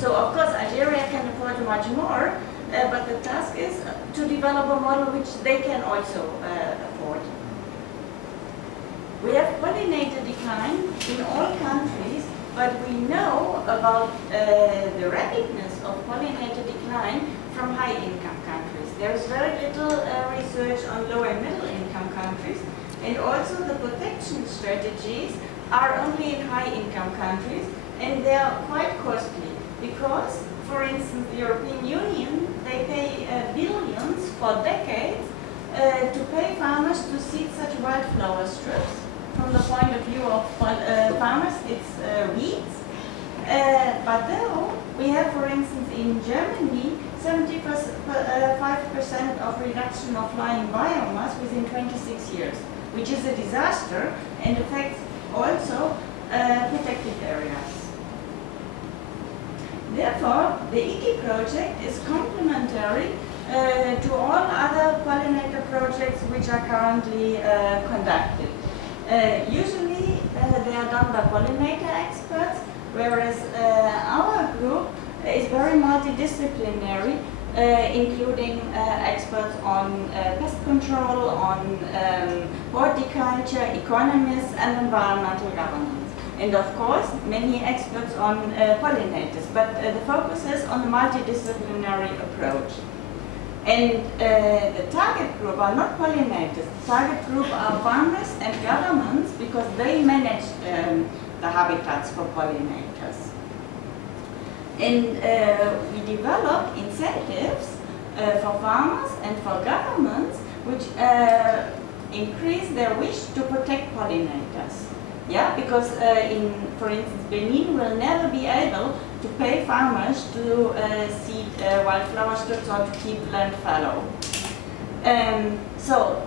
So of course Algeria can afford much more, but the task is to develop a model which they can also afford. We have pollinator decline in all countries, but we know about the rapidness of pollinator decline from high-income countries. There is very little research on low and middle-income countries, and also the protection strategies are only in high-income countries, and they are quite costly because, for instance, the European Union, they pay billions for decades to pay farmers to seed such wildflower strips. From the point of view of farmers, it's weeds. But though we have, for instance, in Germany, 75% of reduction of flying biomass within 26 years, which is a disaster and affects also protected areas. Therefore, the ICI project is complementary to all other pollinator projects which are currently conducted. Usually they are done by pollinator experts, whereas our group is very multidisciplinary, including experts on pest control, on horticulture, economists, and environmental governance. And of course, many experts on pollinators, but the focus is on the multidisciplinary approach. And the target group are not pollinators. The target group are farmers and governments because they manage the habitats for pollinators. And we develop incentives for farmers and for governments which increase their wish to protect pollinators. Yeah, because for instance, Benin will never be able to pay farmers to seed wildflower strips or to keep land fallow. So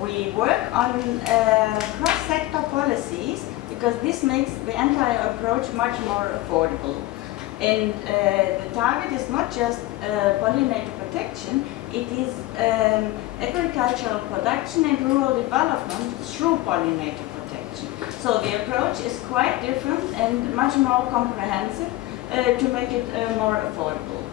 we work on cross-sector policies because this makes the entire approach much more affordable. And the target is not just pollinator protection, it is agricultural production and rural development through pollinator protection. So the approach is quite different and much more comprehensive to make it more affordable.